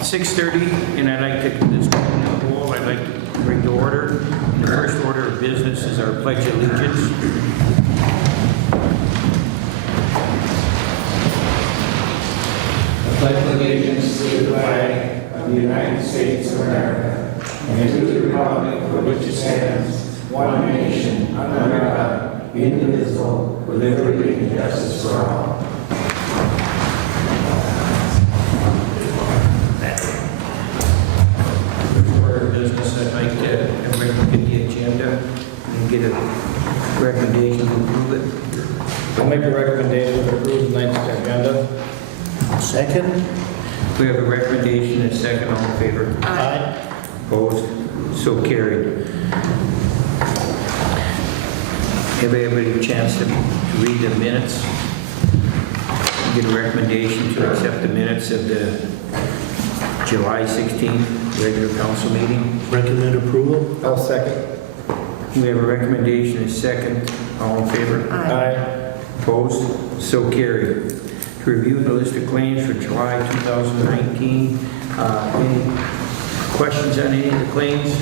6:30, and I'd like to, this whole, I'd like to bring to order. The first order of business is our Pledge of Allegiance. I pledge allegiance to the flag of the United States of America and to the republic for which it stands, one nation, under God, indivisible, with liberty and justice for all. Order of business, I'd like to everybody look at the agenda and get a recommendation to approve it. I'll make a recommendation to approve tonight's agenda. Second. We have a recommendation and a second. All in favor? Aye. Opposed? So carried. Have everybody a chance to read the minutes? Get a recommendation to accept the minutes of the July 16th regular council meeting. Recommend approval? I'll second. We have a recommendation and a second. All in favor? Aye. Opposed? So carried. To review the list of claims for July 2019. Any questions on any of the claims?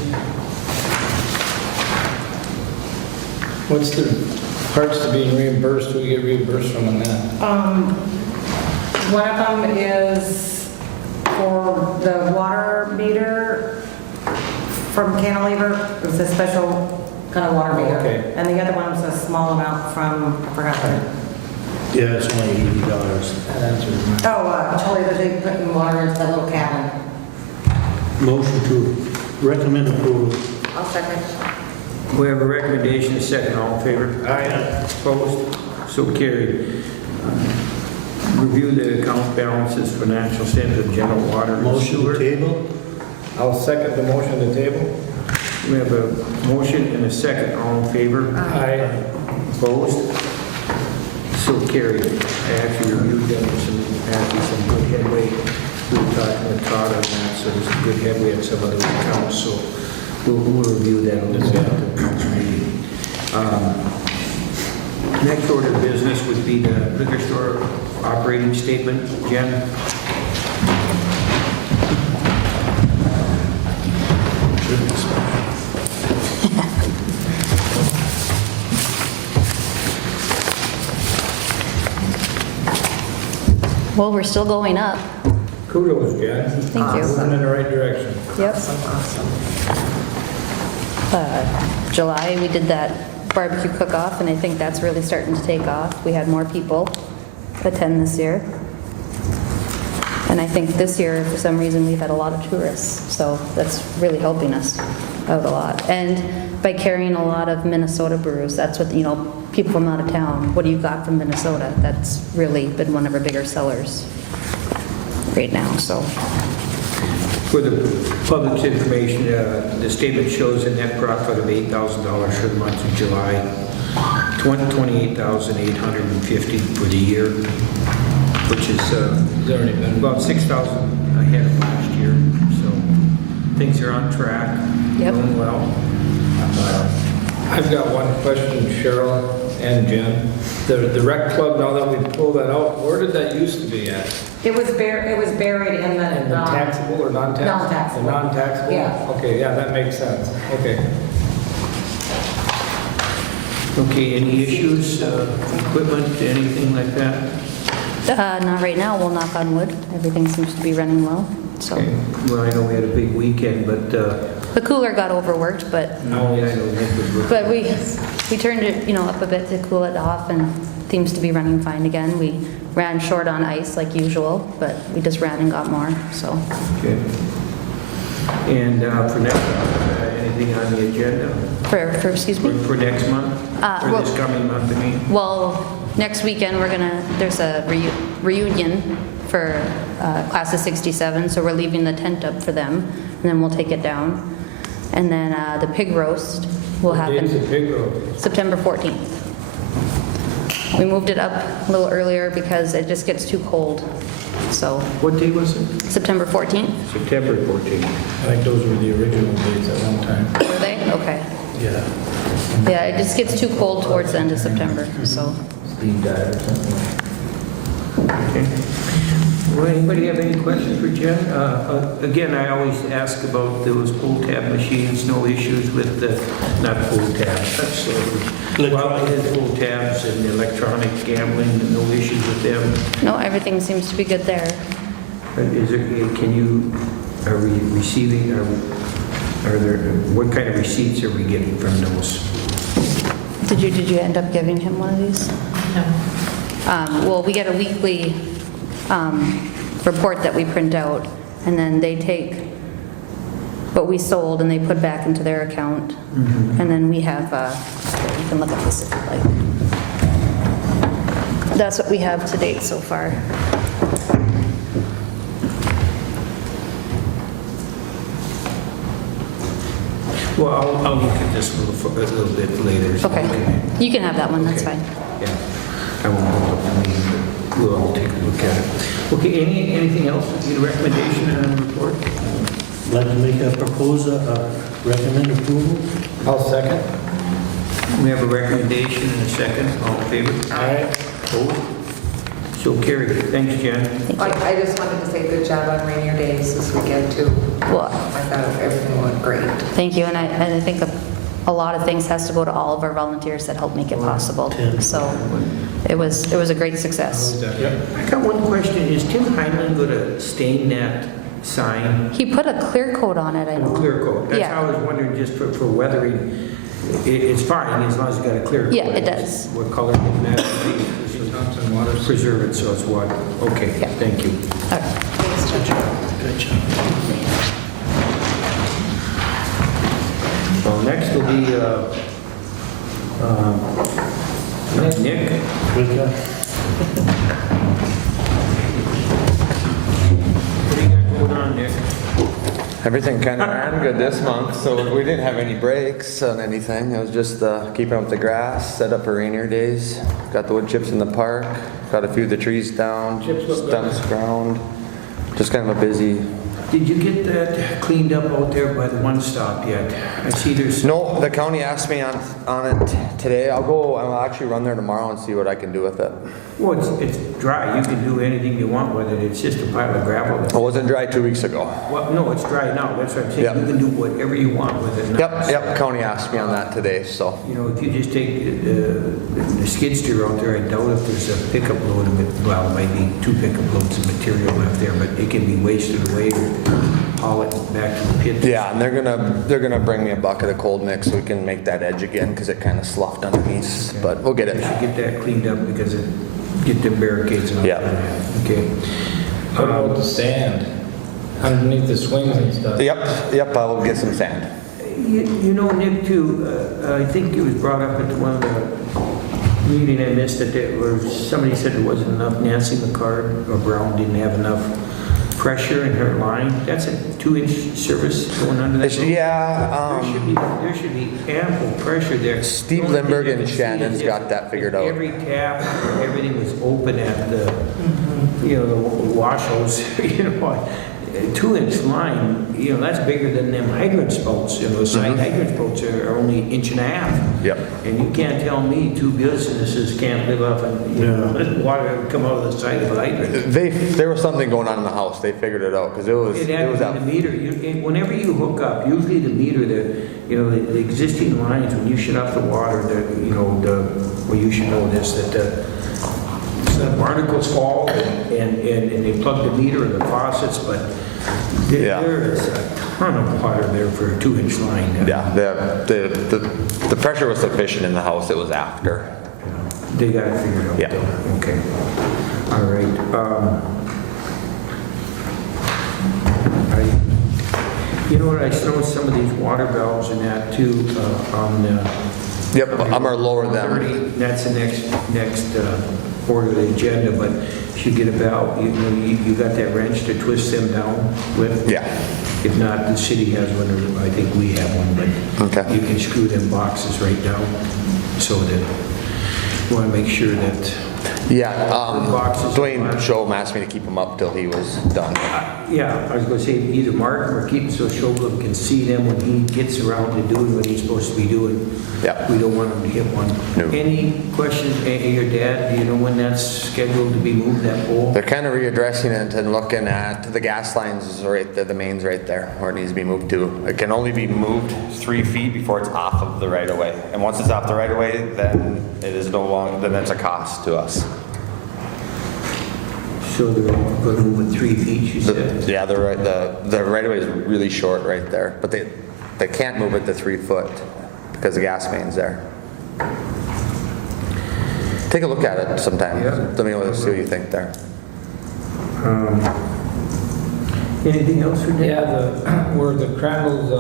What's the parts to being reimbursed? Who we get reimbursed from on that? One of them is for the water meter from Cantilever. It was a special kind of water meter. Okay. And the other one was a small amount from, I forgot the, Yeah, it's only $80. That answers my... Charlie, they putting water into that little cabin. Motion to recommend approval. I'll second. We have a recommendation, a second. All in favor? Aye. Opposed? So carried. Review the account balances for National Center of General Water and Motion Sewer. to table? I'll second the motion to table. We have a motion and a second. All in favor? Aye. Opposed? So carried. I actually reviewed them with some good headway. We were talking with Todd on that, so there's some good headway on some of those accounts, so we'll review that on this council meeting. Next order of business would be the liquor store operating statement. Jen? Well, we're still going up. Kudos, Jen. Thank you. Moving in the right direction. Yep. July, we did that barbecue cook-off, and I think that's really starting to take off. We had more people attend this year. And I think this year, for some reason, we've had a lot of tourists, so that's really helping us out a lot. And by carrying a lot of Minnesota brews, that's what, people from out of town, what do you got from Minnesota? That's really been one of our bigger sellers right now, so. For the public's information, the statement shows a net profit of $8,000 for the month of July, $28,850 for the year, which is already been about $6,000 ahead of last year. So things are on track, Yep. going well. I've got one question, Cheryl and Jen. The rec club, now that we pulled that out, where did that used to be at? It was buried in the, In the taxable or non-taxable? Non-taxable. The non-taxable? Yeah. Okay, yeah, that makes sense. Okay. Okay, any issues, equipment, anything like that? Not right now, we'll knock on wood. Everything seems to be running well, so. Okay. Well, I know we had a big weekend, but The cooler got overworked, but no, I don't think it was. But we turned it, up a bit to cool it off, and seems to be running fine again. We ran short on ice like usual, but we just ran and got more, so. Okay. And for next, anything on the agenda? For excuse me? For next month? Or well- this coming month, I mean? Well, next weekend, there's a reunion for class of 67, so we're leaving the tent up for them, and then we'll take it down. And then the pig roast will Date's happen the pig roast. September 14th. We moved it up a little earlier because it just gets too cold, so What day was it? September 14th, September 14th. I think those were the original dates at one time. were they? Okay. Yeah. Yeah, it just gets too cold towards the end of September, so. Steve died or something. Okay. Well, anybody have any questions for Jen? Again, I always ask about those pull tab machines, no issues with the, not pull tabs, that's well, it is pull tabs and electronic gambling, no issues with them. No, everything seems to be good there. Is there, are we receiving, are there, what kind of receipts are we getting from those? Did you end up giving him one of these? No. Well, we get a weekly report that we print out, and then they take what we sold and they put back into their account. And then we have, you can look at this if you like. That's what we have to date so far. Well, I'll look at this a little bit later. So Okay. we can- You can have that one, that's Okay. fine. Yeah, I won't hold up the meeting, but we'll all take a look at it. Okay, anything else, any recommendation on the report? I'd like to make a proposal, recommend approval. I'll second. We have a recommendation and a second, all in favor? Aye. Opposed? So carried. Thanks, Jen. I just wanted to say good job on Rainier Days this weekend too. Well, I thought everything went great. thank you, and I think a lot of things has to go to all of our volunteers that help make it possible. So it was a great success. I got one question. Is Tim Heinlein going to stain that sign? He put a clear coat on it, I know. Clear coat. That's Yeah. how I was wondering, just for weathering. It's fine as long as you got a clear coat. Yeah, it does. What color doesn't matter. Thompson water. Preserve it so it's water. Okay, Yeah. thank you. All right. Good job. Good job. Well, next will be Nick. Good job. What do you got going on, Nick? Everything kind of ran good this month, so we didn't have any breaks on anything. It was just keeping up with the grass, set up for Rainier Days. Got the wood chips in the park, got a few of the trees down, Chips look good. stems ground. Just kind of a busy. Did you get that cleaned up out there by the one stop yet? I see there's. No, the county asked me on it today. I'll actually run there tomorrow and see what I can do with it. Well, it's dry. You can do anything you want with it. It's just a pile of gravel. It wasn't dry 2 weeks ago. Well, no, it's dry now. That's what I'm saying. Yep. You can do whatever you want with it now. Yep, county asked me on that today, so. You know, if you just take the skid steer out there, I doubt if there's a pickup load of it. Well, it might be 2 pickup loads of material left there, but it can be wasted away or haul it back to the pit. Yeah, and they're gonna bring me a bucket of cold mix so we can make that edge again because it kind of sloughed underneath, but we'll get I it. should get that cleaned up because get the barricades out. Yeah. Okay. What about the sand underneath the swings and stuff? Yep, I will get some sand. You know, Nick, too, I think it was brought up at one of the meeting I missed that there was, somebody said there wasn't enough, Nancy McCard or Brown didn't have enough pressure in her line. That's a 2-inch service going under that. Yeah, There should be ample pressure there. Steve The only thing Lindbergh you and can see Shannon's is got if- that figured if out. Every tap, everything was open at the, the wash hose, 2-inch line, that's bigger than them hydrant spouts. Side hydrant spouts are only 1.5 inches. Yep. And you can't tell me 2 businesses can't live off of, water come out of the side of a hydrant. There was something going on in the house. They figured it out because it was It had to out. be the meter. Whenever you hook up, usually the meter, the existing lines, when you shut off the water, well, you should know this, that the barnacles fall and they plug the meter and the faucets, but Yeah. there is a ton of water there for a 2-inch line. Yeah, the pressure was sufficient in the house. It was after. They got it figured out. Yeah. though. Okay. All right. You know what, I noticed some of these water valves and that too, on the. Yep, I'm gonna lower them. 30, that's the next order of the agenda, but if you get a valve, you got that wrench to twist them down with? Yeah. If not, the city has one, or I think we have one, but Okay. you can screw them boxes right down so that you want to make sure that. Yeah, Boxes. Dwayne Scholl asked me to keep them up till he was done. Yeah, I was gonna say either mark them or keep them so Shogun can see them when he gets around to doing what he's supposed to be doing. Yep. We don't want him to hit one. No. Any questions, your dad, do you know when that's scheduled to be moved, that pole? They're kind of readdressing it and looking at the gas lines is right there, the main's right there where it needs to be moved to. It can only be moved 3 feet before it's off of the right of way. And once it's off the right of way, then it is no longer, then it's a cost to us. So they're gonna move it 3 feet, you said? Yeah, the right of way is really short right there, but they can't move it to 3 foot because the gas main's there. Take a look at it sometime. Yeah. Let me know, see what you think there. Anything else for Dad? Yeah, where the Crandall's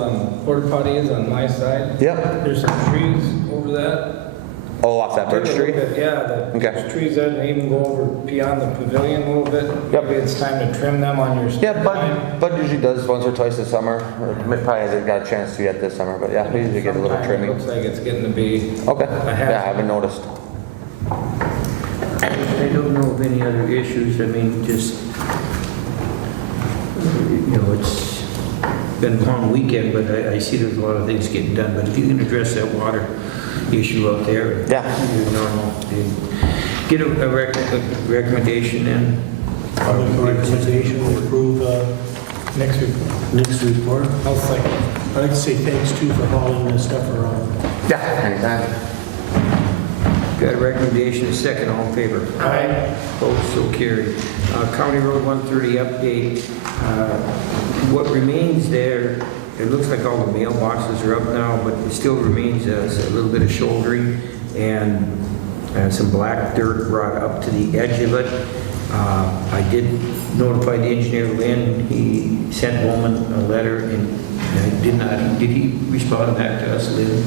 porta potty is on my side. Yep. There's some trees over that. Oh, off that birch Take a tree? look at- Yeah, Okay. there's trees there, and even go over beyond the pavilion a little bit. Yep. Maybe it's time to trim them on your. Yeah, Bud usually does once or twice this summer. Or probably hasn't got a chance to yet this summer, but yeah, we usually get a little Sometimes it trimming. looks like it's getting to be. Okay, I have- yeah, I haven't noticed. I don't know of any other issues, I mean, just, it's been a long weekend, but I see there's a lot of things getting done, but if you can address that water issue out there. Yeah. You're normal, and get a recommendation in. I'll make a recommendation to approve Next week. Nick's report. I'll second. I'd like to say thanks too for hauling this stuff around. Yeah, anytime. Got a recommendation, a second, all in favor? Aye. Opposed, so carried. County Road 130 update. What remains there, it looks like all the mailboxes are up now, but it still remains a little bit of shouldering and some black dirt brought up to the edge of it. I did notify the engineer, Lynn. He sent Bowman a letter, and did he respond back to us, Lynn?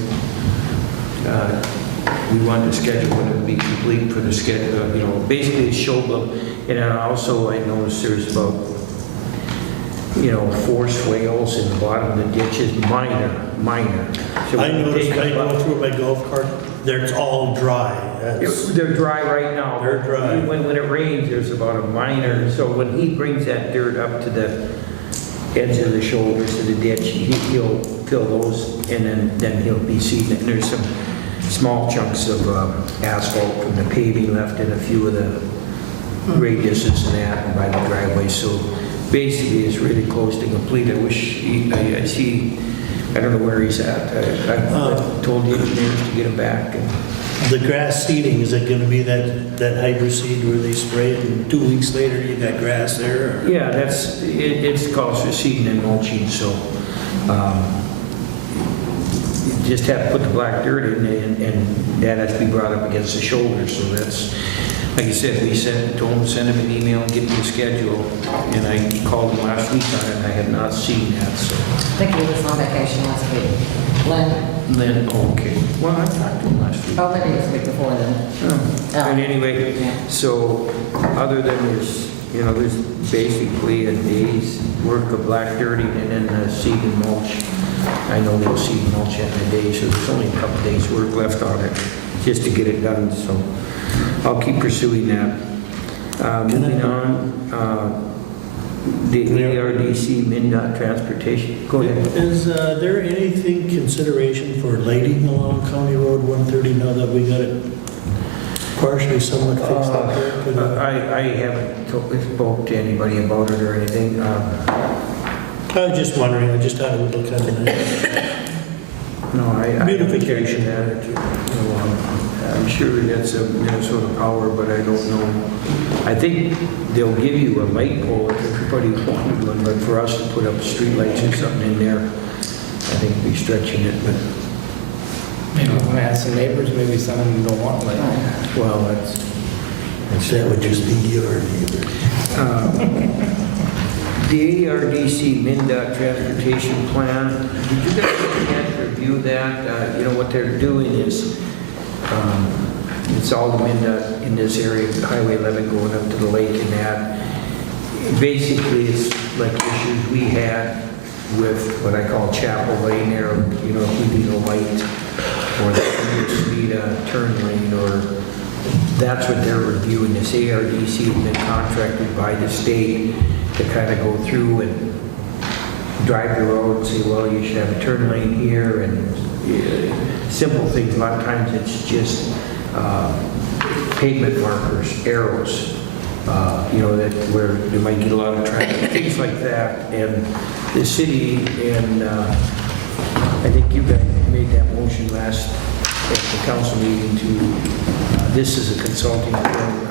We wanted to schedule when it would be complete for the schedule, basically it's shoulder. And also I noticed there's about, 4 swales in the bottom of the ditches, minor. So I noticed, take I about- go through my golf cart, it's all dry. That's- They're dry right now. They're dry. When it rains, there's about a minor, so when he brings that dirt up to the edge of the shoulders to the ditch, he'll fill those, and then he'll be seeding it. And there's some small chunks of asphalt from the paving left in a few of the radiuses and that by the driveway. So basically, it's really close to complete. I wish, I see, I don't know where he's at. I told the engineers to get him back. The grass seeding, is it gonna be that hydro seed where they spray it and 2 weeks later you got grass there? Yeah, it's calls for seeding and mulching, so you just have to put the black dirt in, and that has to be brought up against the shoulder. So that's, like I said, we told him to send him an email and get me a schedule, and I called him last week on it, and I had not seen that, so. I think he was on vacation last week. Then, okay, well, I talked to him last week. Oh, maybe it was the week before then. And anyway, so other than there's basically a day's work of black dirting and then seed and mulch. I know they'll seed and mulch in a day, so there's only a couple days' work left on it just to get it done, so I'll keep pursuing that. Moving on, the ARDC MnDOT transportation, go ahead. Is there anything consideration for lighting along County Road 130 now that we got it partially somewhat fixed up there? Could, I haven't spoke to anybody about it or anything. I was just wondering, I just thought it would look kind of nice. No, I Beautification. haven't checked that. I'm sure that's a Minnesota Power, but I don't know. I think they'll give you a light pole if everybody wanted one, but for us to put up street lights or something in there, I think we're stretching it, but, Maybe when I ask some neighbors, maybe some of them don't want like. well, that's That would just be your neighbor. the ARDC MnDOT Transportation Plan. Did you guys get a chance to review that? What they're doing is, it's all the MnDOT in this area, Highway 11 going up to the lake and that. Basically, it's like issues we had with what I call Chapel Lane there, if we need a light, or the speed turn lane, or that's what they're reviewing. This ARDC has been contracted by the state to kind of go through and drive the road and say, well, you should have a turn lane here, and simple things. A lot of times it's just pavement markers, arrows, that where you might get a lot of traffic, things like that. And the city, and I think you guys made that motion last at the council meeting to, this is a consulting firm,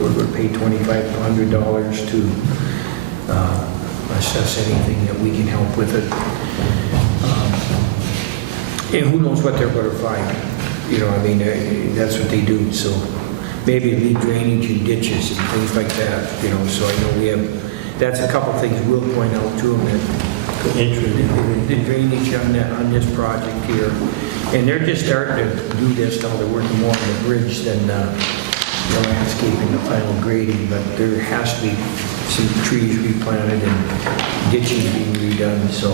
we're going to pay $2,500 to assess anything that we can help with it. And who knows what they're going to find. That's what they do. So maybe it'll be drainage and ditches and things like that, so I know we have, that's a couple things we'll point out to them, that the drainage on this project here. And they're just starting to do this now. They're working more on the bridge than the landscaping, the final grading, but there has to be some trees replanted and ditches being redone. So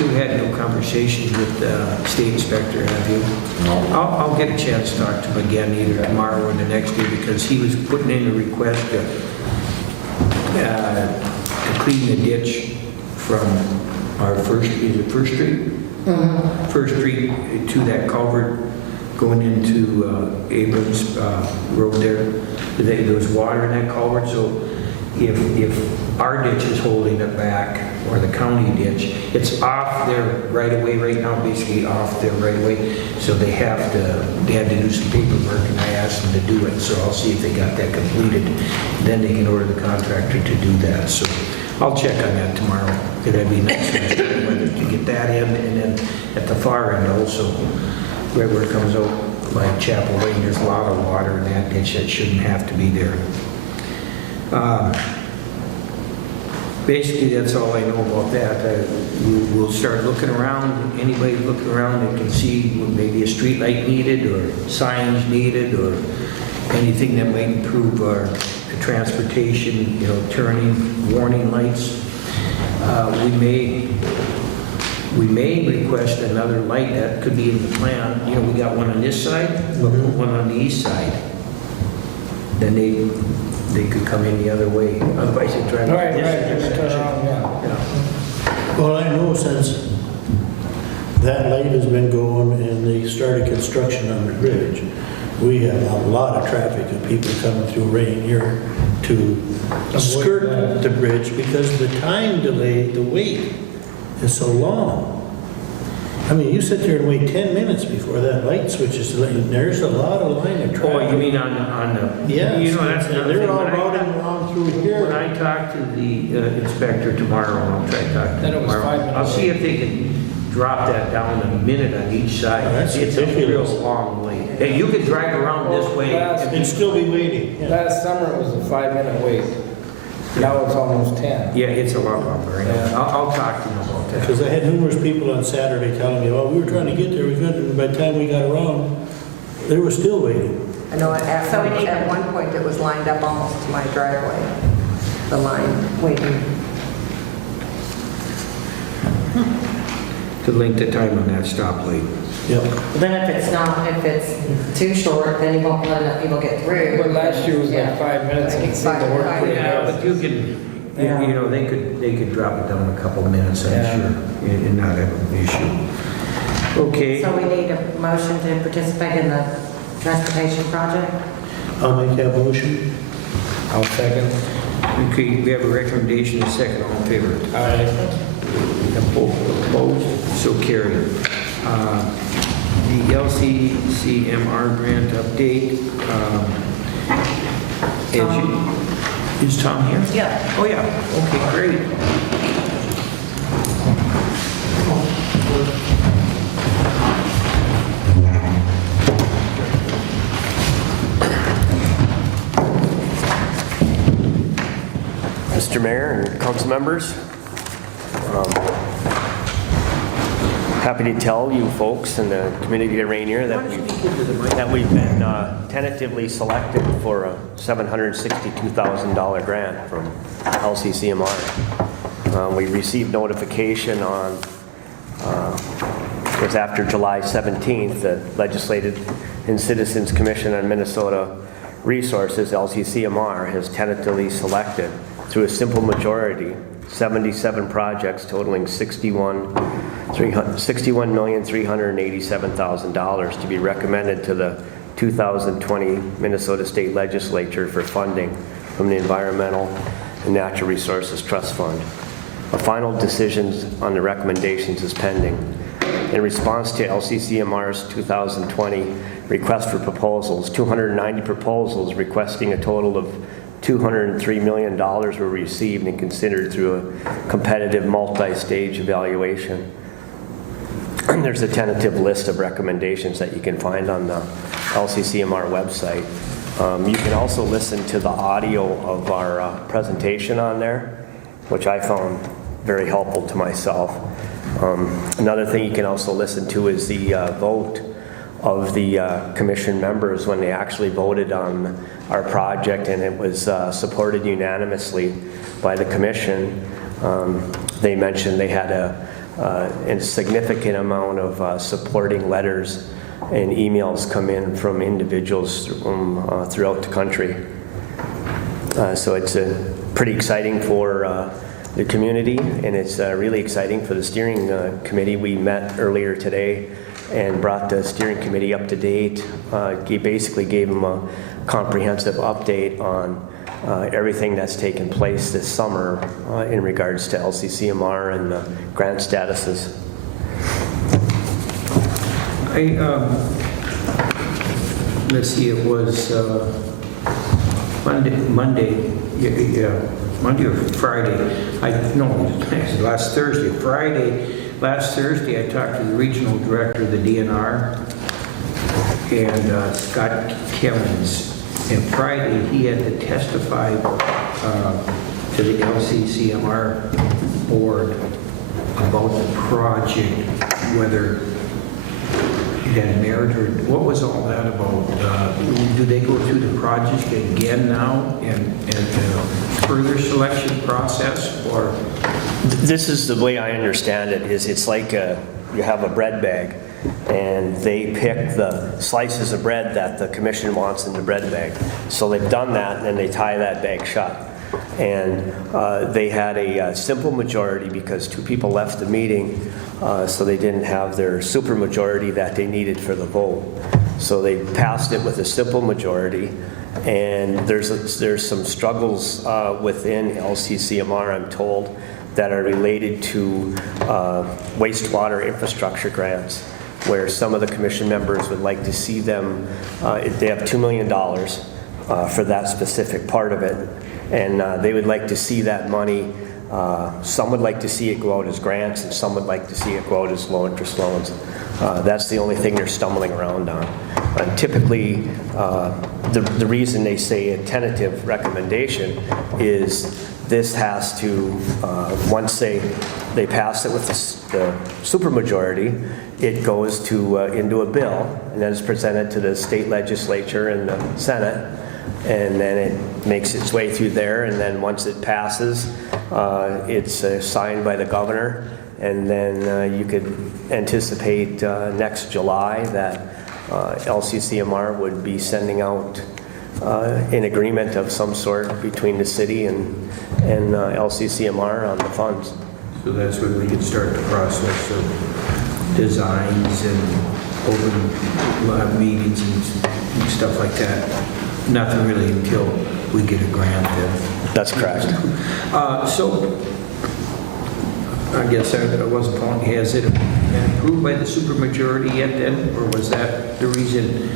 you had no conversations with the state inspector, have you? No. I'll get a chance to talk to him again either tomorrow or the next day, because he was putting in a request to clean the ditch from our First Street? Mm-hmm. First Street to that culvert going into Abrams Road there. There was water in that culvert, so if our ditch is holding it back, or the county ditch, it's off their right of way right now, basically off their right of way. So they had to do some paperwork, and I asked them to do it. So I'll see if they got that completed. Then they can order the contractor to do that. So I'll check on that tomorrow. That'd be nice whether to get that in, and then at the far end also, right where it comes out like Chapel Lane, there's a lot of water in that ditch that shouldn't have to be there. Basically, that's all I know about that. We'll start looking around. Anybody looking around that can see maybe a street light needed, or signs needed, or anything that might improve our transportation, turning, warning lights. We may request another light that could be in the plan. We got one on this side, one on the east side. Then they could come in the other way. Otherwise, they try to turn around, yeah. Well, I know since that light has been going and they started construction on the bridge, we have a lot of traffic of people coming through Ranier to skirt the bridge because the time delay, the wait is so long. I mean, you sit there and wait 10 minutes before that light switches. There's a lot of line of traffic. Oh, you mean on the... Yes. That's another they're thing. all routing around through here. When I talk to the inspector tomorrow, I'll try to talk to Then it him was tomorrow. 5 minutes. I'll see if they can drop that down a minute on each side. Oh, that's It's a ridiculous. real long wait. Hey, you could drive around this way. And still be waiting. Yeah. Last summer it was a 5-minute wait. Now it's almost 10. Yeah, it's a lot longer. Yeah. I'll talk to him about that. Because I had numerous people on Saturday telling me, oh, we were trying to get there, we couldn't, and by the time we got around, they were still waiting. I know at one point it was lined up almost to my driveway, the line waiting. The length of time on that stoplight. Yep. Then if it's too short, then you won't let enough people get through. But last year was like 5 minutes. I think It seemed to work five- pretty Yeah, well. but you can, they could drop it down a couple of minutes, I'm Yeah. sure, and not have an issue. Okay. So we need a motion to participate in the transportation project? I'll make that motion. I'll second. Okay, we have a recommendation, a second, all in favor? Aye. Opposed? So carried. The LCCMR grant update. Is Tom here? Yeah. Oh, yeah. Okay, great. Mr. Mayor and council members, happy to tell you folks in the community of Ranier that we've been tentatively selected for a $762,000 grant from LCCMR. We received notification on was after July 17th, the Legislative and Citizens Commission on Minnesota Resources, LCCMR, has tentatively selected, through a simple majority, 77 projects totaling $61,387,000 to be recommended to the 2020 Minnesota State Legislature for funding from the Environmental and Natural Resources Trust Fund. A final decision on the recommendations is pending. In response to LCCMR's 2020 request for proposals, 290 proposals requesting a total of $203 million were received and considered through a competitive multi-stage evaluation. And there's a tentative list of recommendations that you can find on the LCCMR website. You can also listen to the audio of our presentation on there, which I found very helpful to myself. Another thing you can also listen to is the vote of the commission members when they actually voted on our project, and it was supported unanimously by the commission. They mentioned they had a significant amount of supporting letters and emails come in from individuals throughout the country. So it's pretty exciting for the community, and it's really exciting for the steering committee. We met earlier today and brought the steering committee up to date. Basically gave them a comprehensive update on everything that's taken place this summer in regards to LCCMR and the grant statuses. Let's see, it was Monday or Friday. Last Thursday. Last Thursday, I talked to the regional director of the DNR and Scott Kellens. And Friday, he had to testify to the LCCMR board about the project, whether it had merit or what was all that about? Do they go through the project again now and further selection process, or? This is the way I understand it. It's like you have a bread bag, and they pick the slices of bread that the commission wants in the bread bag. So they've done that, and then they tie that bag shut. And they had a simple majority because 2 people left the meeting, so they didn't have their super majority that they needed for the vote. So they passed it with a simple majority, and there's some struggles within LCCMR, I'm told, that are related to wastewater infrastructure grants, where some of the commission members would like to see them, they have $2 million for that specific part of it, and they would like to see that money. Some would like to see it go out as grants, and some would like to see it go out as low-interest loans. That's the only thing they're stumbling around on. And typically, the reason they say a tentative recommendation is this has to, once they pass it with the supermajority, it goes into a bill, and then it's presented to the state legislature and the Senate, and then it makes its way through there, and then once it passes, it's signed by the governor, and then you could anticipate next July that LCCMR would be sending out an agreement of some sort between the city and LCCMR on the funds. So that's when we could start the process of designs and open lab meetings and stuff like that. Nothing really until we get a grant then. That's correct. So I guess I wasn't following. Has it been approved by the supermajority yet then, or was that the reason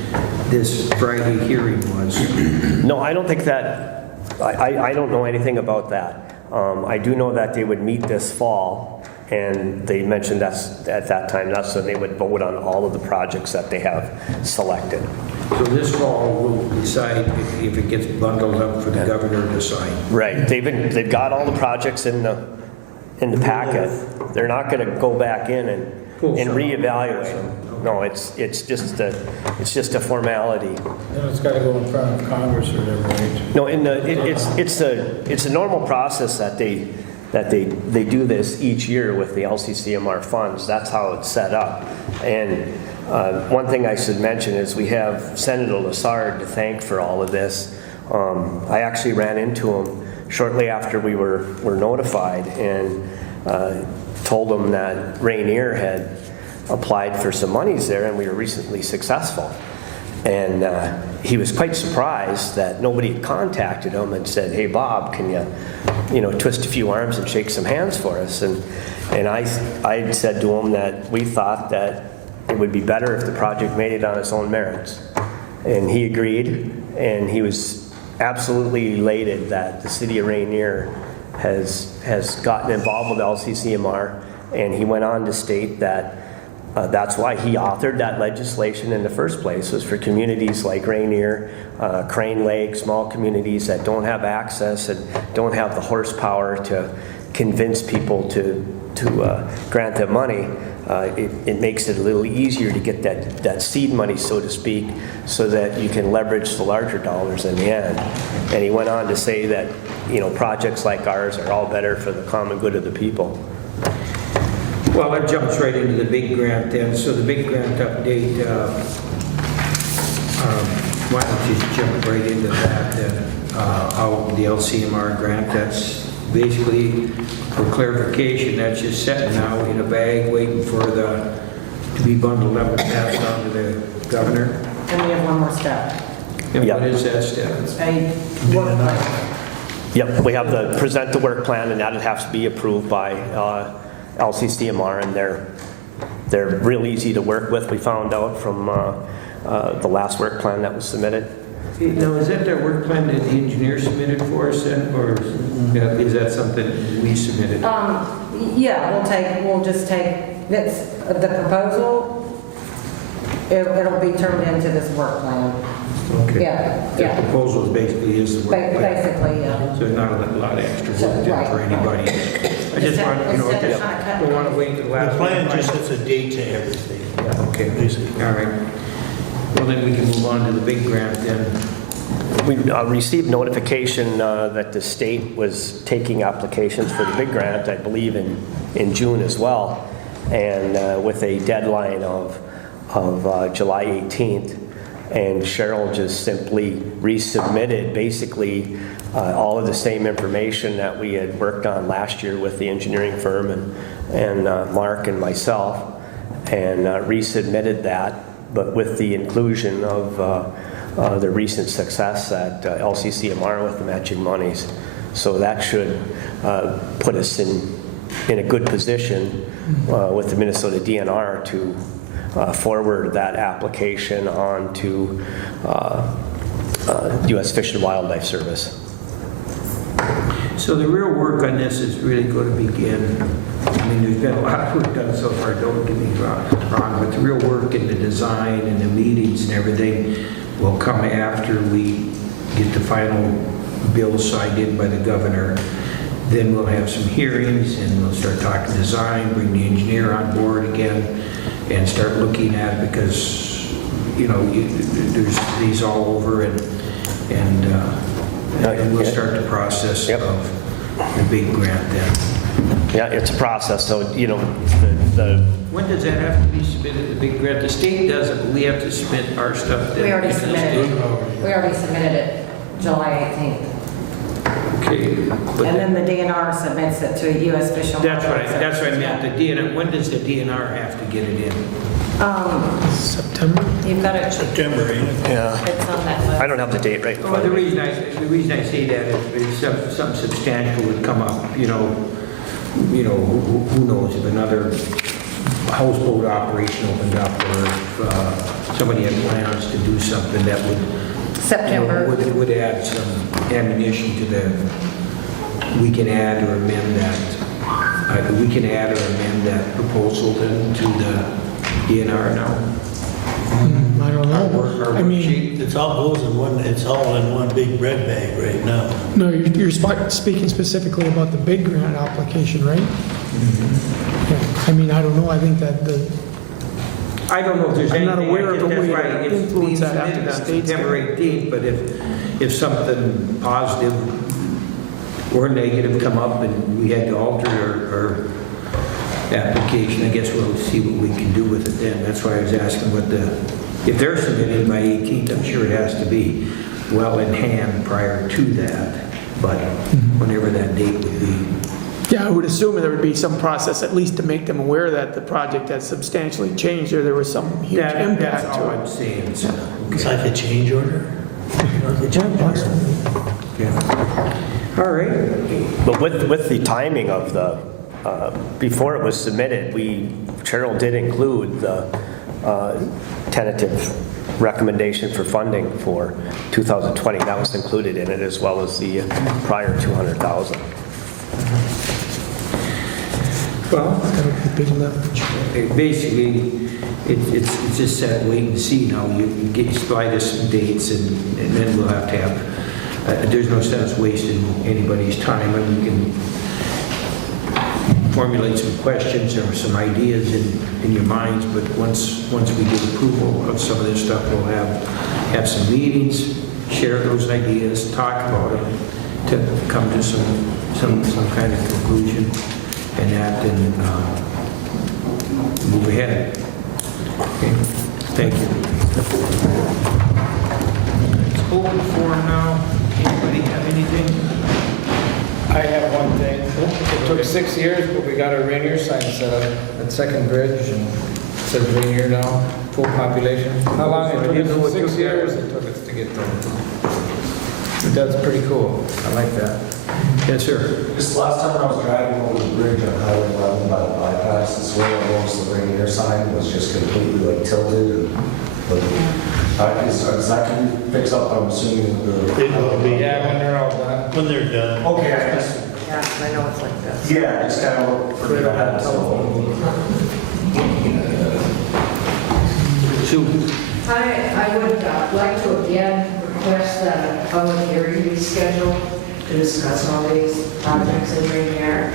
this Friday hearing was? No, I don't think that, I don't know anything about that. I do know that they would meet this fall, and they mentioned that's at that time, that's when they would vote on all of the projects that they have selected. So this fall will decide if it gets bundled up for the governor to sign. Right. They've got all the projects in the packet. They're not going to go back in and reevaluate them. No, it's just a formality. Then it's got to go in front of Congress or whatever, right? No, it's a normal process that they that they do this each year with the LCCMR funds. That's how it's set up. And one thing I should mention is we have Senator Lassard to thank for all of this. I actually ran into him shortly after we were notified and told him that Ranier had applied for some monies there and we were recently successful. And he was quite surprised that nobody had contacted him and said, "Hey Bob, can you twist a few arms and shake some hands for us?" And I said to him that we thought that it would be better if the project made it on its own merits. And he agreed, and he was absolutely elated that the city of Ranier has gotten involved with LCCMR, and he went on to state that that's why he authored that legislation in the first place, was for communities like Ranier, Crane Lake, small communities that don't have access and don't have the horsepower to convince people to grant them money. It makes it a little easier to get that seed money, so to speak, so that you can leverage the larger dollars in the end. And he went on to say that projects like ours are all better for the common good of the people. Well, that jumps right into the big grant then. So the big grant update, why don't you jump right into that then? How the LCMR grant, that's basically, for clarification, that's just sitting now in a bag waiting for to be bundled up and passed on to the governor. And we have one more step. And Yeah. what is that step? A work plan. Yep, we have the present the work plan, and that has to be approved by LCCMR, and they're real easy to work with. We found out from the last work plan that was submitted. Now, is that work plan that the engineer submitted for us then, or is that something we submitted? Yeah, we'll just take this, the proposal, it'll be turned into this work plan. Okay. Yeah, The yeah. proposal basically is the work plan. Basically, yeah. So not a lot of extra work done for anybody. I just want, Instead of trying to cut- don't want to wait till The last. plan minute. just sets a date to everything. Okay, Basically. all right. Well, then we can move on to the big grant then. We received notification that the state was taking applications for the big grant, I believe in June as well, and with a deadline of July 18th. And Cheryl just simply resubmitted basically all of the same information that we had worked on last year with the engineering firm and Mark and myself, and resubmitted that, but with the inclusion of the recent success at LCCMR with the matching monies. So that should put us in a good position with the Minnesota DNR to forward that application on to U.S. Fish and Wildlife Service. So the real work on this is really going to begin, I mean, there's been a lot of work done so far, don't get me wrong, but the real work in the design and the meetings and everything will come after we get the final bill signed in by the governor. Then we'll have some hearings and we'll start talking design, bring the engineer on board again and start looking at it, because, there's these all over and we'll start the process Yep. of the big grant then. Yeah, it's a process, so, the When does that have to be submitted, the big grant? The state doesn't, but we have to submit our stuff then. We already submitted it July 18th. Okay. but And then the DNR submits it to a U.S. Fish and That's Wildlife what I meant, Service. the DNR, when does the DNR have to get it in? September? You've got it, September, ain't it? yeah, it's on that list. I don't have the date right in Well, front the of me. reason I say that is something substantial would come up, who knows, if another houseboat operation opened up, or if somebody had plans to do something that would September. would add some ammunition to we can add or amend that proposal then to the DNR now. I don't know. Our I mean, worksheet? It's all in one big bread bag right now. no, you're speaking specifically about the big grant application, right? Yeah, I mean, I don't know, I think that I don't know if there's I'm anything. not aware of the that's way to why it's being influence that after submitted the on state's September got 18th, but if something positive or negative come up and we had to alter our application, I guess we'll see what we can do with it then. That's why I was asking if they're submitting by 18th, I'm sure it has to be well in hand prior to that, but whenever that date would be. Yeah, I would assume there would be some process, at least to make them aware that the project has substantially changed, or there was some huge That's impact all to I'm it. saying. So, It's like a change order. Like a change order. yeah. All right. But with the timing of the, before it was submitted, Cheryl did include the tentative recommendation for funding for 2020. That was included in it, as well as the prior 200,000. Well, That would be big leverage. basically, it's just that wait and see now. You get slide us some dates and then we'll have to have, there's no sense wasting anybody's time, and we can formulate some questions or some ideas in your minds, but once we get approval of some of this stuff, we'll have some meetings, share those ideas, talk about them, to come to some kind of conclusion and that, and move ahead. Okay, thank you. It's open forum now. Anybody have anything? I have one thing. It took 6 years, but we got a Ranier sign set up at Second Bridge, and it says Ranier now, full population. How long it took us? 6 years it took us to get there. But that's pretty cool. I like that. Yes, sir. This last time I was driving over the bridge on Highway 11 by the bypass, this way almost the Ranier sign was just completely like tilted and is that can be fixed up, I'm assuming the... It will be. Yeah, when they're all done. When they're done. Okay, I guess, Yeah, I know it's like this. yeah, I just kind of forget ahead, so... Sue? I would like to again request that a public hearing be scheduled to discuss all these projects in Ranier.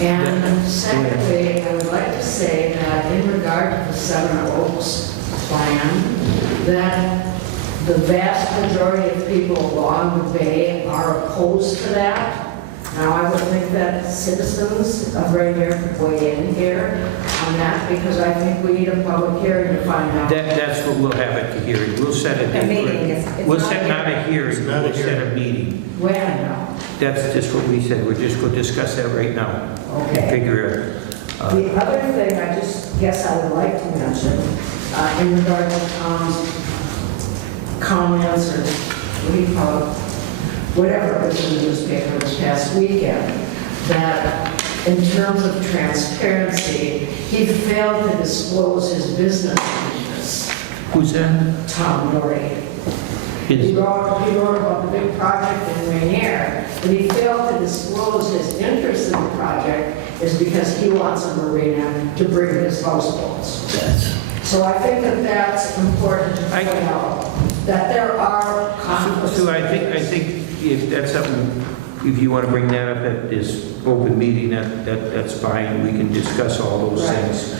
And secondly, I would like to say that in regard to the Seven Oaks plan, that the vast majority of people along the bay are opposed to that. Now, I would think that citizens of Ranier could weigh in here on that, because I think we need a public hearing to find out. That's what we'll have at the hearing. We'll set a date. meeting, it's We'll not set a not a hearing, not a we'll set a meeting. When now? That's just what we said. We're just going to discuss that right now. Okay. Figure The other thing I just guess I would like to mention, in regard to Tom's comments, or what do you call it, whatever was in the newspaper this past weekend, that in terms of transparency, he failed to disclose his business interests. who's that? Tom Norrie. He His- wrote about the big project in Ranier, but he failed to disclose his interest in the project is because he wants a marina to bring his houseboats. So I think that that's important to point out, that there are conflicts. So I think if that's something, if you want to bring that up at this open meeting, that's fine. We can discuss all those Right. things.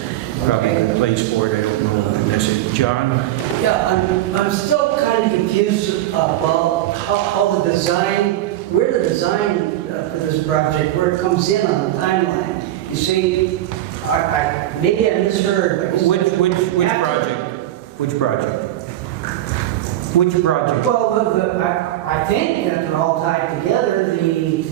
Probably a good place for it, I don't know. Unless it, John? Yeah, I'm still kind of confused about how the design, where the design for this project, where it comes in on the timeline. You see, maybe I misheard. but Which project? Which project? Which project? Well, I think that they're all tied together, the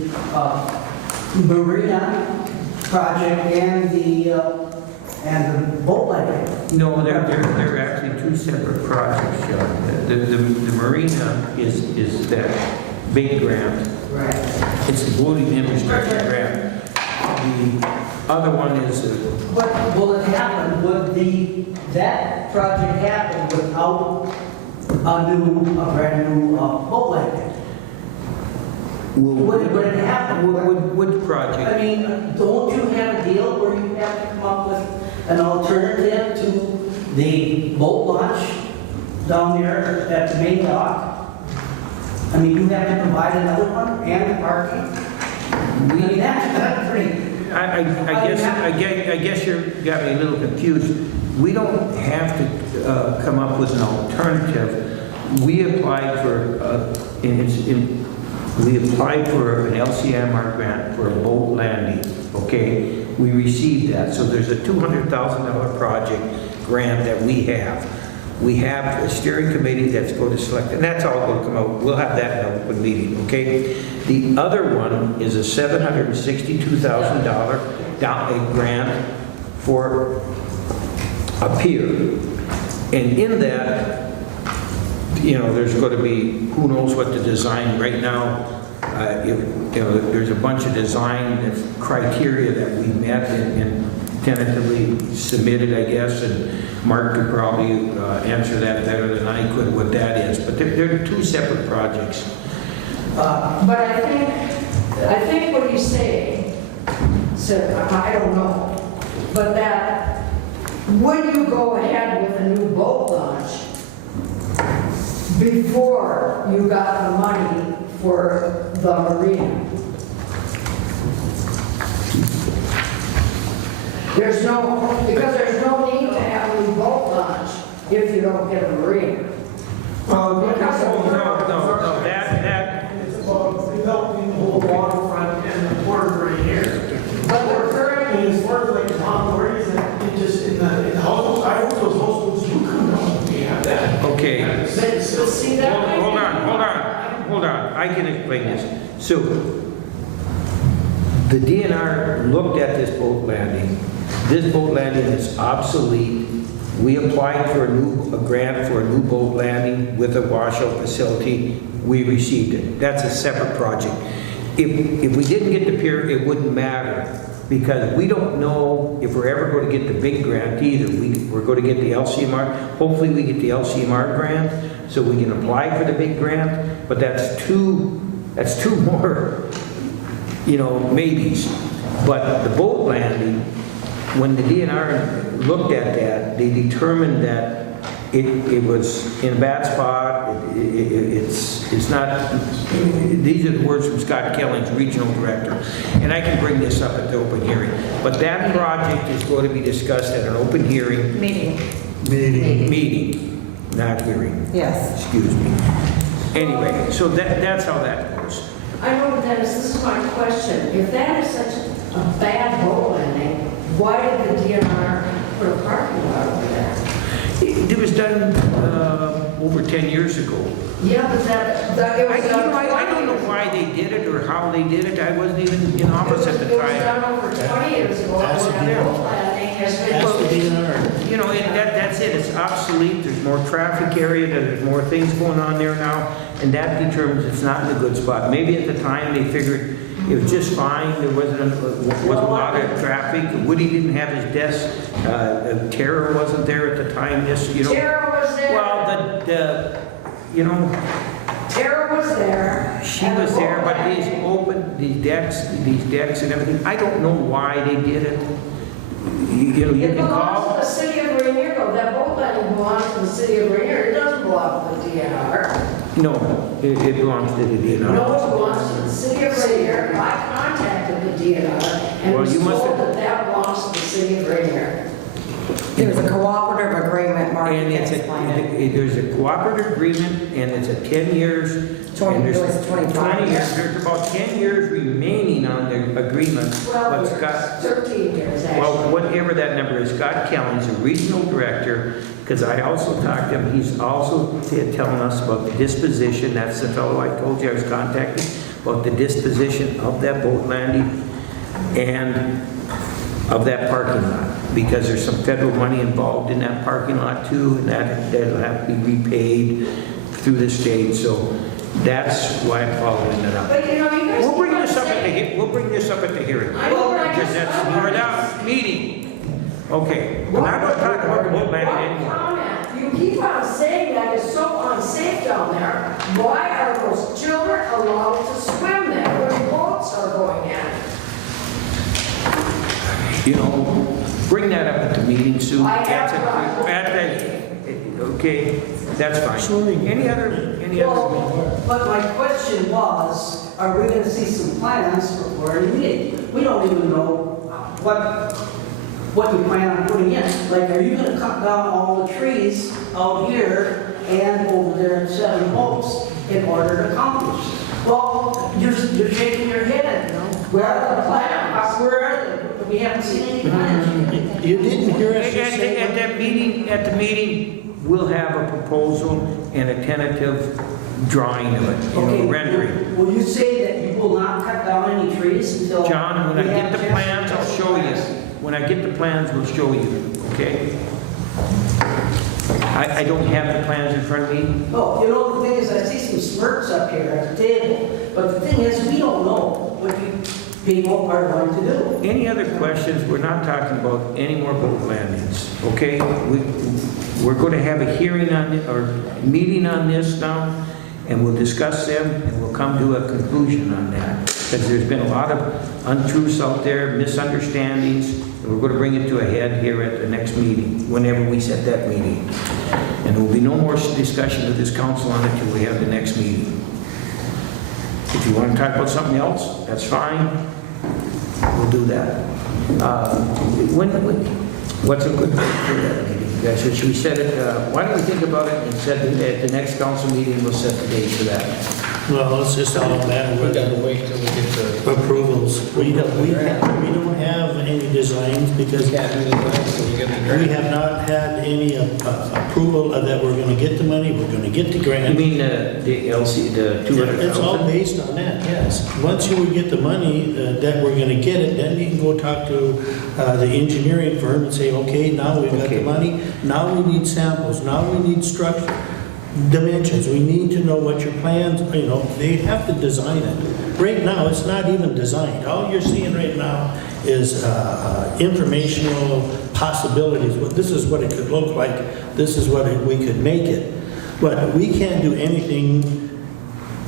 marina project and the boat landing. No, they're actually two separate projects, John. The marina is that big grant. Right. It's the boating infrastructure grant. The other one is, But will it happen, that project happen without a brand new boat landing? Would it happen? which project? I mean, don't you have a deal where you have to come up with an alternative to the boat launch down there at the main dock? I mean, you have to provide another one and the parking? I mean, that's pretty... I guess you got me a little confused. We don't have to come up with an alternative. We applied for, We applied for an LCMR grant for a boat landing, okay? We received that, so there's a $200,000 project grant that we have. We have a steering committee that's going to select, and that's all going to come out. We'll have that in an open meeting, okay? The other one is a $762,000 grant for a pier. And in that, you know, there's going to be, who knows what the design right now, there's a bunch of design criteria that we met and tentatively submitted, I guess, and Mark could probably answer that better than I could, what that is. But they're two separate projects. But I think what he's saying, so I don't know, but that when you go ahead with a new boat launch, before you got the money for the marina, there's no need to have a new boat launch if you don't get a marina. No, that, It's about developing the whole waterfront and the port of Ranier. But they're currently, And as far as like Tom Dory's, it just in the households, I hope those households do come down and we have that. okay. but see that? Hold on. I can explain this. So, the DNR looked at this boat landing. This boat landing is obsolete. We applied for a grant for a new boat landing with a washout facility. We received it. That's a separate project. If we didn't get the pier, it wouldn't matter, because we don't know if we're ever going to get the big grant either. We're going to get the LCMR. Hopefully we get the LCMR grant so we can apply for the big grant, but that's two more, maybes. But the boat landing, when the DNR looked at that, they determined that it was in a bad spot. It's not, these are the words from Scott Kelling's regional director. And I can bring this up at the open hearing. But that project is going to be discussed at an open hearing. Meeting. Meeting, not hearing. Yes. Excuse me. Anyway, so that's how that goes. I know, Dennis, this is my question. If that is such a bad boat landing, why did the DNR put a parking lot over there? It was done over 10 years ago. Yeah, but it was done. I don't know why they did it or how they did it. I wasn't even in office at the It was time. done over 20 years ago. That's the That deal. boat landing has been. That's the DNR. And that's it. It's obsolete. There's more traffic area. There's more things going on there now. And that determines it's not in a good spot. Maybe at the time they figured it was just fine. There wasn't a lot of traffic. Woody didn't have his desk. Tara wasn't there at the time. Tara was there. Well, Tara was there. she and the was there, boat but these decks and everything, I don't know why they did it. You It can belongs to call. the city of Ranier, though. That boat landing belongs to the city of Ranier. It doesn't belong to the DNR. No, it belongs to the DNR. No, it belongs to the city of Ranier. I contacted the DNR and Well, was you must told have- that belongs to the city of Ranier. There's a cooperative agreement, Mark can And explain it. there's a cooperative agreement, and it's a 10 years. and there's It was 25 years. There's about 10 years remaining on the agreement. 12 but years, Scott, 13 years, well, actually. whatever that number is, Scott Kelling's a regional director, because I also talked to him, he's also telling us about the disposition, that's the fellow I told you I was contacting, about the disposition of that boat landing and of that parking lot, because there's some federal money involved in that parking lot too, and that'll have to be repaid through the state, so that's why I'm following it up. But you know, you guys. We'll bring keep on this up at saying- we'll bring this up at the hearing. I know, but I Because just- we're not meeting. Okay, we're not going to talk about boat landing One anymore. comment, you keep on saying that it's so unsafe down there. Why are those children allowed to swim there when boats are going in? Bring that up at the meeting, Sue. I have That's brought it up. Okay, that's fine. Any other? Well, but my question was, are we gonna see some plans before the meeting? We don't even know what you plan on putting in. Like, are you gonna cut down all the trees out here and over there at Seven Oaks in order to accomplish this. Well, you're shaking your head, you know. Where are the plans? Where are they? We haven't seen any plans. You didn't hear us just say. At the meeting, we'll have a proposal and a tentative drawing of it, Okay, rendering. will you say that you will not cut down any trees until? John, when I we get have the a chance plans, to I'll show you. discuss? When I get the plans, we'll show you, okay? I don't have the plans in front of me. Oh, you know, the thing is, I see some smirks up here at the table, but the thing is, we don't know what you people are going to do. Any other questions? We're not talking about any more boat landings, okay? We're going to have a hearing on, or meeting on this now, and we'll discuss them, and we'll come to a conclusion on that. Because there's been a lot of untruths out there, misunderstandings, and we're going to bring it to a head here at the next meeting, whenever we set that meeting. And there will be no more discussion with this council on it until we have the next meeting. If you want to talk about something else, that's fine. We'll do that. What's a good date for that meeting? Yeah, so should we set it, why don't we think about it and set it at the next council meeting, we'll set the date for that. Well, it's just all a matter We gotta of wait till we get to, approvals. We don't have any designs because we can't do the grant, so we get the we grant. have not had any approval that we're gonna get the money, we're gonna get the You grant. mean the LC, the 200,000? It's all based on that, yes. Once you would get the money that we're gonna get it, then you can go talk to the engineering firm and say, okay, now we've got the Okay. money, now we need samples, now we need structure, dimensions, we need to know what your plans, you know, they have to design it. Right now, it's not even designed. All you're seeing right now is informational possibilities. Well, this is what it could look like, this is what we could make it. But we can't do anything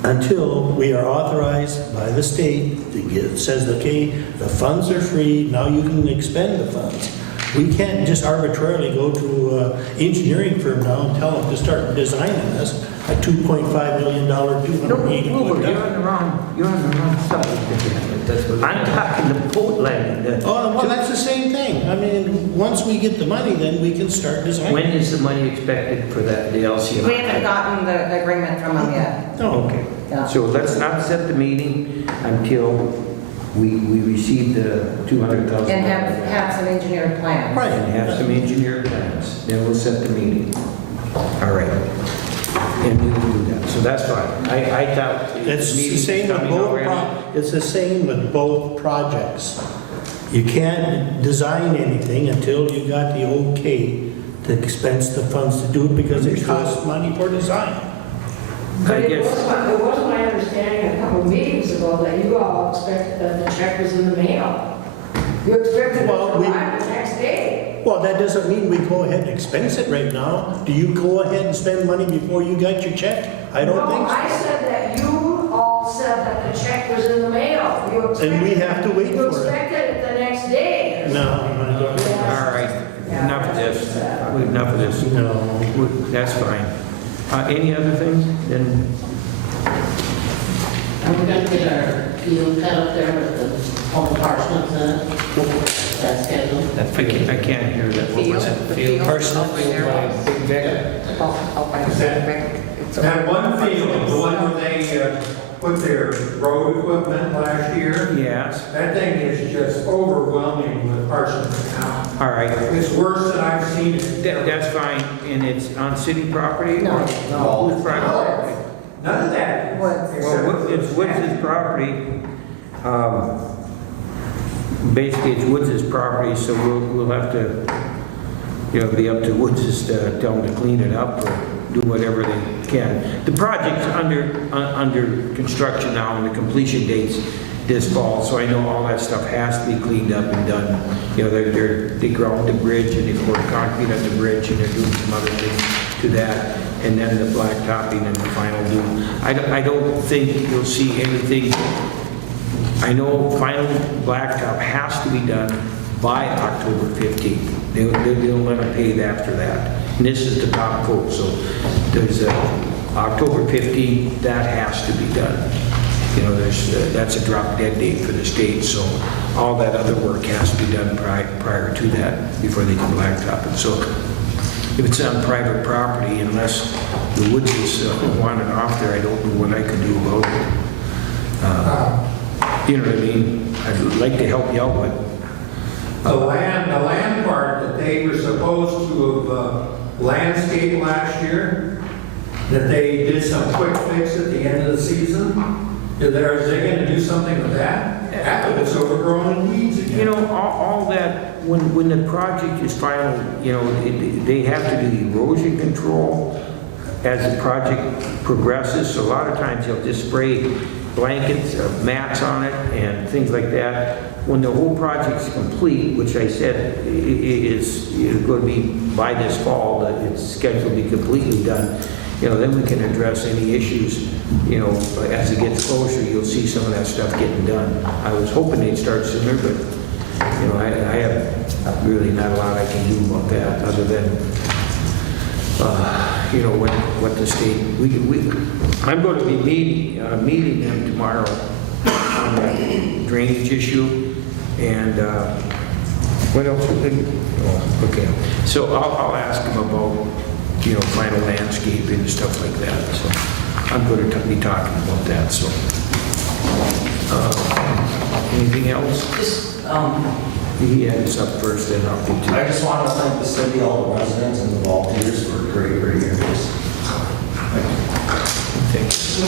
until we are authorized by the state. It says, okay, the funds are free, now you can expend the funds. We can't just arbitrarily go to an engineering firm now and tell them to start designing this, a $2.5 million, 280 No, foot you're on the wrong subject. I'm talking the boat landing. Oh, well, that's the same thing. I mean, once we get the money, then we can start designing. When is the money expected for that, the LCMI? We haven't gotten the agreement from them yet. Oh, Okay, Yeah. so let's not set the meeting until we receive the 200,000. And have some engineered plans. Right. And have some engineered plans, then we'll set the meeting. All right. And we will do that, so that's fine. I thought. It's the meeting same is with coming both, already. it's the same with both projects. You can't design anything until you got the okay to expense the funds to do it because it costs money for design. I But it guess, was my understanding a couple of meetings ago that you all expected that the check was in the mail. You expected it to Well, arrive the next day. Well, that doesn't mean we go ahead and expense it right now. Do you go ahead and spend money before you got your check? I don't think No, I so. said that you all said that the check was in the mail. You And we have to wait You for it. expected it the next day. No, I don't. all right, enough of this, enough of this. No. That's fine. Any other things? Then, Are we gonna get our field cut up there with all the parsnips in it? That's scheduled. I can't hear that. What was it? Field. Personal field by Big Vic. Out by the back. It's That one field, the one where they put their road equipment last year, Yes, that thing is just overwhelming with parsnips now. all right. It's worse than I've seen it. That's fine, and it's on city property? No. or Whose property? None of that. Woods. Except Well, it's Woods' property. Basically, it's Woods' property, so we'll have to, be up to Woods' to tell them to clean it up or do whatever they can. The project's under construction now, and the completion date's this fall, so I know all that stuff has to be cleaned up and done. They ground the bridge, and they poured concrete on the bridge, and they're doing some other things to that, and then the blacktopping and the final do. I don't think you'll see anything. I know final blacktop has to be done by October 15th. They don't let them pave after that. And this is the top coat, so there's October 15th, that has to be done. That's a drop dead date for the state, so all that other work has to be done prior to that, before they can blacktop it. So if it's on private property, unless the woods is wanted off there, I don't know what I could do about it. You know what I mean? I'd like to help you out, but The land part that they were supposed to have landscaped last year, that they did some quick fix at the end of the season, is they gonna do something with that? After it's overgrown in weeds again. you know, all that, when the project is final, you know, they have to do the erosion control as the project progresses. So a lot of times they'll just spray blankets, mats on it and things like that. When the whole project's complete, which I said is going to be by this fall, that it's scheduled to be completely done, you know, then we can address any issues, you know, as it gets closer, you'll see some of that stuff getting done. I was hoping they'd start sooner, but, you know, I have really not a lot I can do about that, other than, you know, what the state, I'm going to be meeting them tomorrow on that drainage issue, and what else? Oh, okay, so I'll ask them about, you know, final landscaping and stuff like that, so I'm going to be talking about that, so. Anything else? Just, He had us up first, then I'll get to I just want to thank the city, all the residents and the volunteers for great years. Thanks.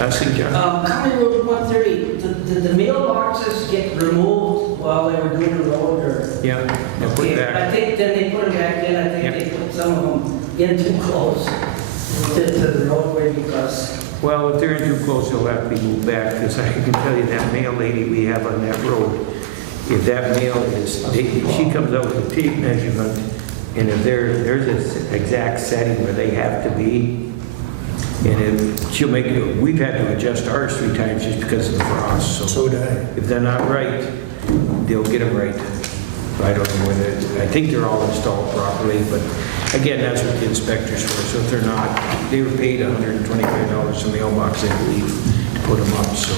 I see John. County Road 130, did the mailboxes get removed while they were doing the road, or? Yeah, they'll put Okay, back. I think then they put them back in, I think they put some of them in too close to the roadway because, Well, if they're in too close, they'll have to be moved back, because I can tell you that mail lady we have on that road, if that mail is, she comes out with a tape measurement, and if there's an exact setting where they have to be, and if she'll make it, we've had to adjust ours 3 times just because of the frost, So did I. if they're not right, they'll get them right. I don't know whether, I think they're all installed properly, but again, that's what the inspector's for. So if they're not, they were paid $125 in the mailbox, I believe, to put them up, so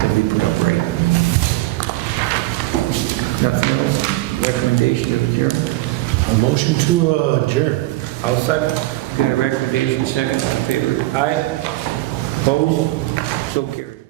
they'll be put up right. Nothing else? Recommendation to adjourn? A motion to adjourn. I'll second. Got a recommendation, second, in favor? Aye. Opposed? So carried.